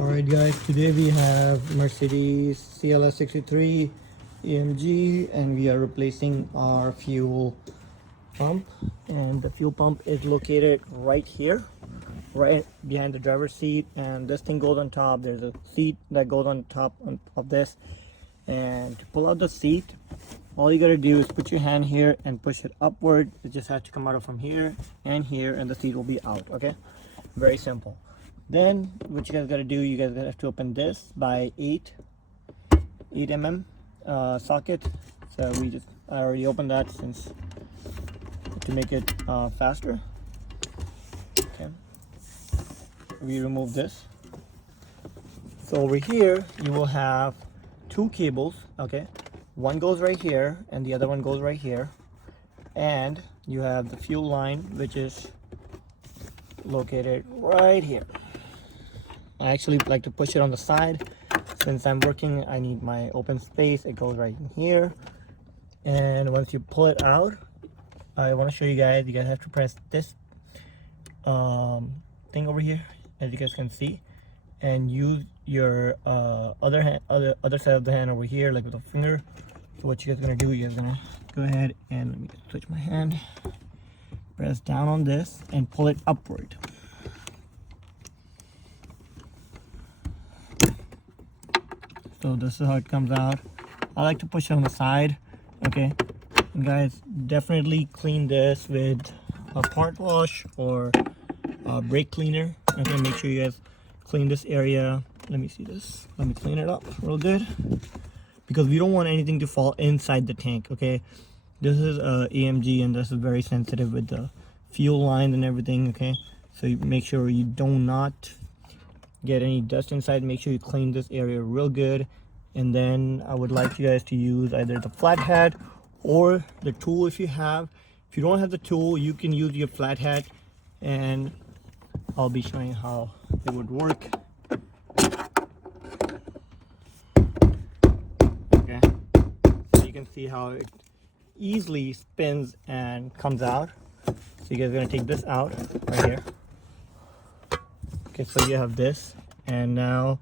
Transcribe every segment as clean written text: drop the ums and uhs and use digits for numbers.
Alright guys, today we have Mercedes CLS 63 AMG and we are replacing our fuel pump, and the fuel pump is located right here, right behind the driver's seat, and this thing goes on top. There's a seat that goes on top of this, and to pull out the seat, all you gotta do is put your hand here and push it upward. It just has to come out from here and here, and the seat will be out. Okay, very simple. Then what you guys gotta do, you guys have to open this by 8 mm socket. So I already opened that since to make it faster. Okay, we remove this. So over here you will have two cables. Okay, one goes right here and the other one goes right here, and you have the fuel line, which is located right here. I actually like to push it on the side. Since I'm working, I need my open space. It goes right in here, and once you pull it out, I want to show you guys have to press this thing over here, as you guys can see, and use your other side of the hand over here, like with a finger. So what you guys gonna do, you guys gonna go ahead and, let me switch my hand, press down on this and pull it upward. So this is how it comes out. I like to push it on the side. Okay, and guys, definitely clean this with a part wash or a brake cleaner. Okay, make sure you guys clean this area. Let me see this. Let me clean it up real good, because we don't want anything to fall inside the tank. Okay, this is a AMG and this is very sensitive with the fuel lines and everything. Okay, so you make sure you do not get any dust inside. Make sure you clean this area real good, and then I would like you guys to use either the flathead or the tool if you have. If you don't have the tool, you can use your flathead, and I'll be showing how it would work. Okay, so you can see how it easily spins and comes out. So you guys are gonna take this out right here. Okay, so you have this, and now,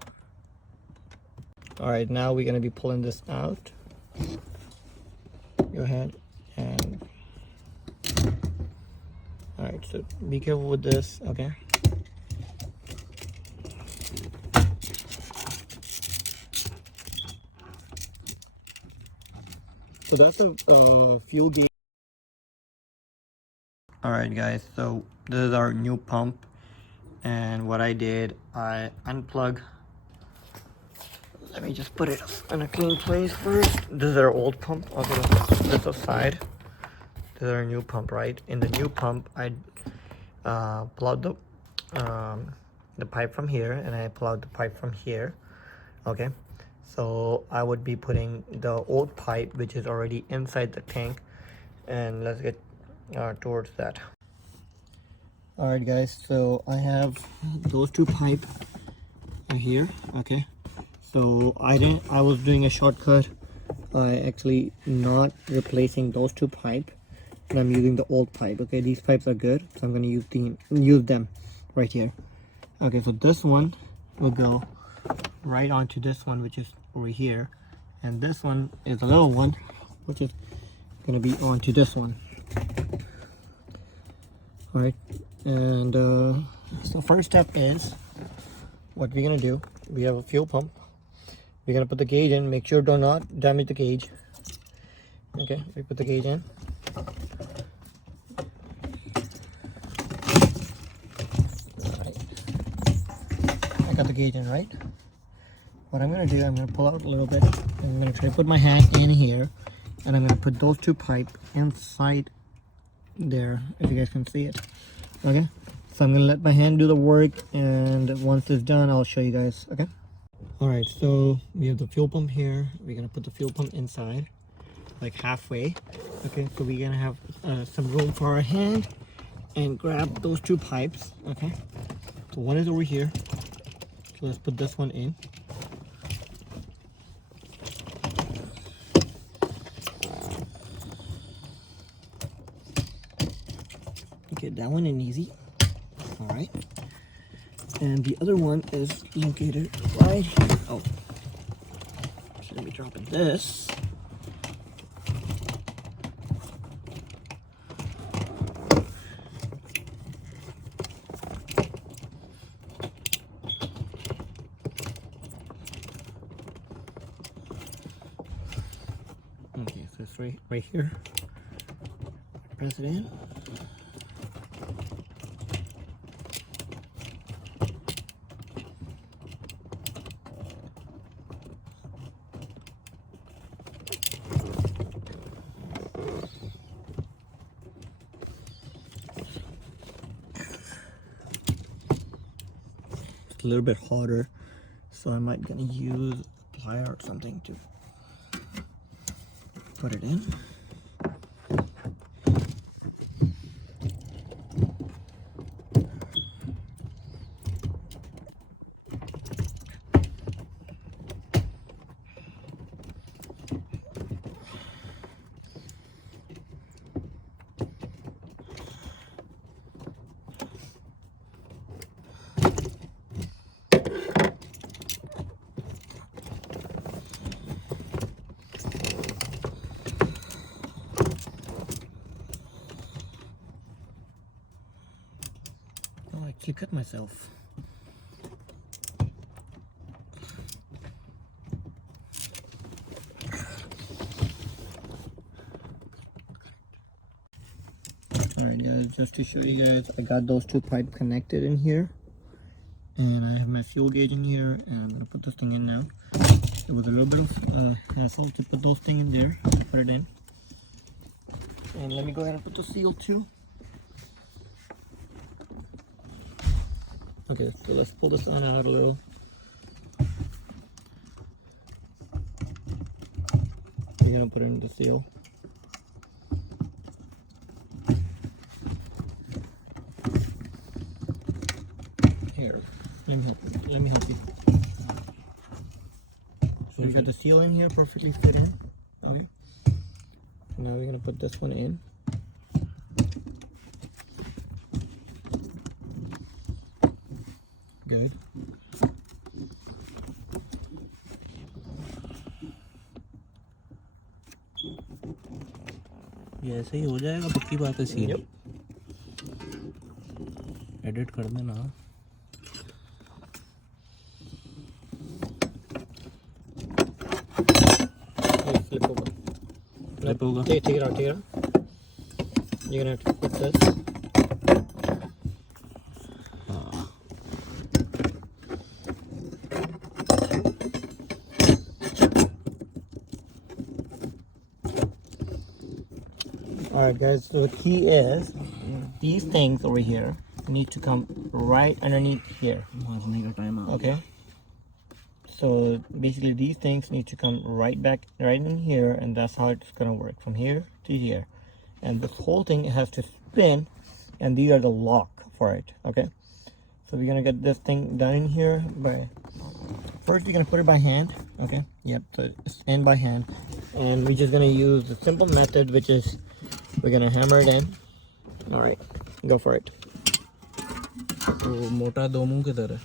all right, now we're gonna be pulling this out. Go ahead and, all right, so be careful with this. Okay, so that's the fuel gauge. All right guys, so this is our new pump, and what I did, I unplug. Let me just put it in a clean place first. This is our old pump. Okay, this aside, this is our new pump. Right, in the new pump, I plugged the pipe from here, and I plugged the pipe from here. Okay, so I would be putting the old pipe, which is already inside the tank, and let's get towards that. All right guys, so I have those two pipes right here. Okay, so I was doing a shortcut. I actually not replacing those two pipes, and I'm using the old pipe. Okay, these pipes are good, so I'm going to use them right here. Okay, so this one will go right onto this one, which is over here, and this one is a little one, which is going to be onto this one. All right, and so first step is, what we're gonna do, we have a fuel pump. We're gonna put the gauge in. Make sure do not damage the gauge. Okay, we put the gauge in. Alright, I got the gauge in, right? What I'm gonna do, I'm gonna pull out a little bit, and I'm gonna try to put my hand in here, and I'm gonna put those two pipes inside there, if you guys can see it. Okay, so I'm gonna let my hand do the work, and once it's done, I'll show you guys. Okay, all right, so we have the fuel pump here. We're gonna put the fuel pump inside, like halfway. Okay, so we're gonna have some room for our hand and grab those two pipes. Okay, so one is over here, so let's put this one in. Get that one in easy. All right, And the other one is located right here. Oh, shouldn't be dropping this. Okay, so it's right here. Press it in. It's a little bit harder, so I might gonna use a plier or something to put it in. Oh, I actually cut myself. Alright guys, just to show you guys, I got those two pipes connected in here. And I have my fuel gauge in here, and I'm going to put this thing in now. It was a little bit of hassle to put those things in there, put it in. And let me go ahead and put the seal too. Okay, so let's pull this on out a little. We're going to put in the seal. Here, let me help you. So we got the seal in here, perfectly fit in. Okay. Now we're gonna put this one in. Good. ये ऐसे ही हो जाएगा, पक्की बात है seal. Yep. Edit कर देना। Flip over. Flip over. Take it out, take it out. You're gonna have to put this. Alright guys, so the key is these things over here need to come right underneath here. Okay? So basically these things need to come right in here, and that's how it's gonna work, from here to here. And this whole thing has to spin, and these are the lock for it. Okay? So we're gonna get this thing done in here by first we're gonna put it by hand. Okay? Yep, so it's in by hand. And we're just gonna use the simple method, which is we're gonna hammer it in. Alright, go for it. तो मोटा दो मुंह की तरह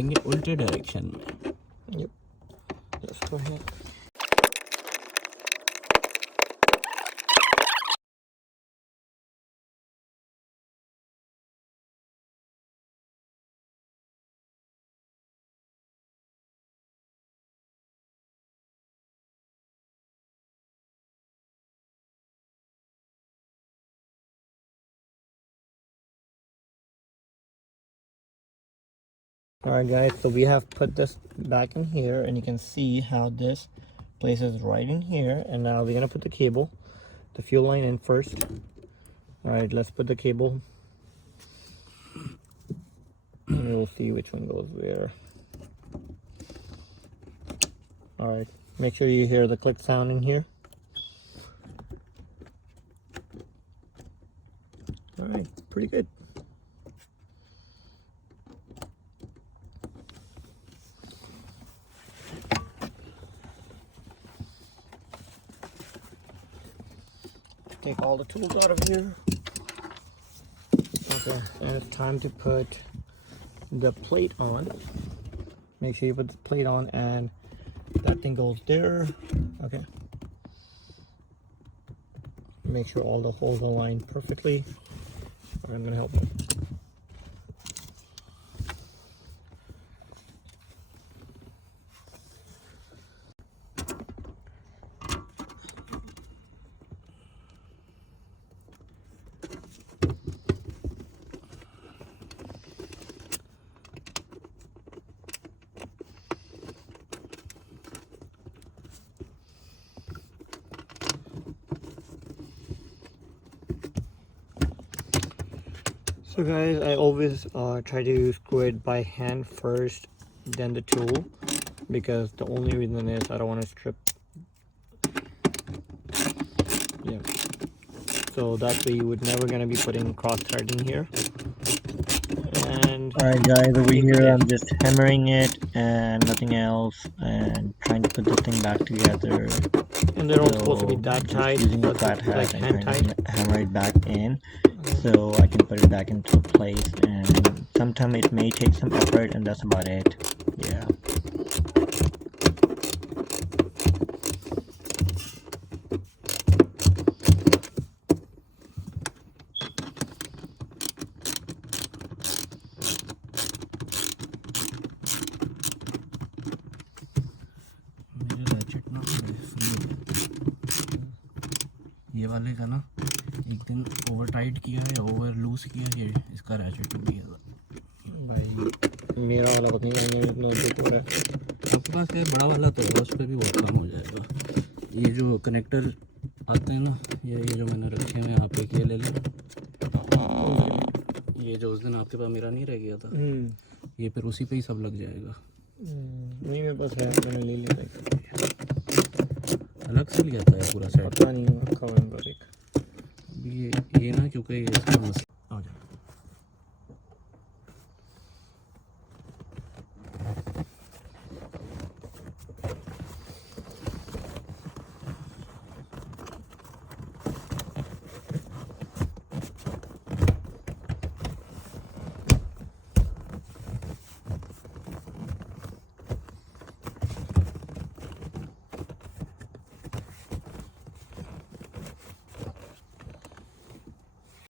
लेंगे उल्टे direction में। Yep. Let's go ahead. Alright guys, so we have put this back in here, and you can see how this places right in here. And now we're gonna put the cable, the fuel line in first. Alright, let's put the cable, and we'll see which one goes where. Alright, make sure you hear the click sound in here. Alright, pretty good. Take all the tools out of here. Okay, and it's time to put the plate on. Make sure you put the plate on, and that thing goes there. Okay. Make sure all the holes are aligned perfectly. Alright, I'm gonna help you. So guys, I always try to screw it by hand first, then the tool, because the only reason is I don't want to strip. Yeah. So that way you would never gonna be putting cross threading here. And alright guys, over here I'm just hammering it and nothing else, and trying to put the thing back together. And they're all supposed to be that tight, using a flat hat like and hand trying tight. to hammer it back in so I can put it back into place, and sometimes it may take some effort, and that's about it. Yeah. ये वाले का ना एक दिन over tight किया या over loose किया, ये इसका रैचेट टूट गया था भाई। मेरा वाला पता नहीं नोटबुक हो रहा है। आपके पास है बड़ा वाला, तो उस पर भी बहुत काम हो जाएगा। ये जो कनेक्टर आते हैं ना, ये जो मैंने रखे हैं आप एक ये ले लें। ये जो उस दिन आपके पास मेरा नहीं रह गया था, ये फिर उसी पे ही सब लग जाएगा। नहीं मेरे पास है, मैंने ले लिया। अलग से लिया था पूरा सेट, पता नहीं रखा हुआ है। ये ना क्योंकि ये इसका